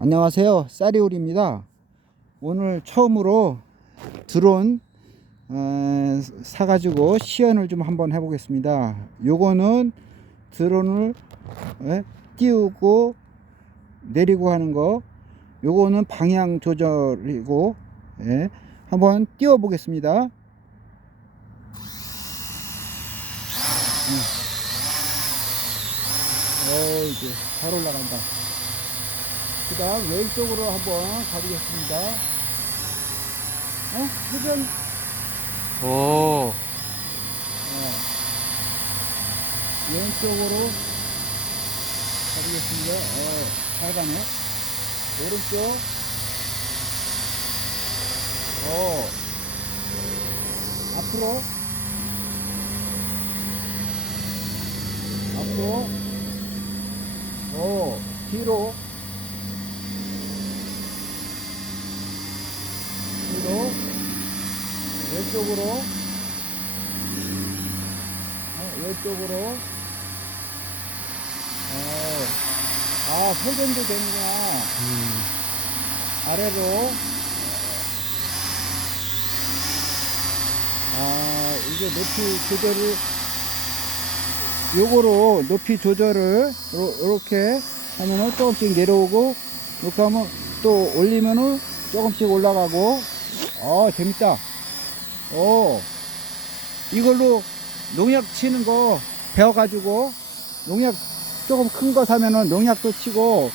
안녕하세요, 쌀이올입니다. 오늘 처음으로 드론 사가지고 시연을 좀 한번 해보겠습니다. 요거는 드론을 띄우고 내리고 하는 거, 요거는 방향 조절이고, 한번 띄워 보겠습니다. 이제 잘 올라간다. 그 다음 왼쪽으로 한번 가보겠습니다. 회전. 오. 왼쪽으로 가보겠습니다. 잘 가네. 오른쪽. 앞으로. 뒤로. 왼쪽으로. 왼쪽으로. 회전도 되는구나. 아래로. 이게 높이 조절을, 요거로 높이 조절을 이렇게 하면은 조금씩 내려오고, 이렇게 하면 또 올리면은 조금씩 올라가고. 재밌다. 이걸로 농약 치는 거 배워가지고, 농약 조금 큰 거 사면은 농약도 치고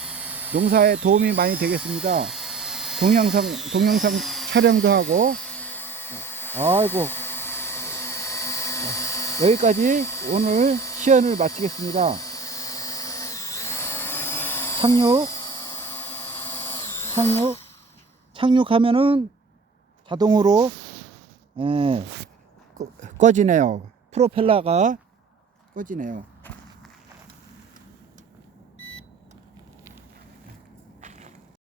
농사에 도움이 많이 되겠습니다. 동영상 촬영도 하고. 아이고, 여기까지 오늘 시연을 마치겠습니다. 착륙하면은 자동으로 꺼지네요. 프로펠러가 꺼지네요.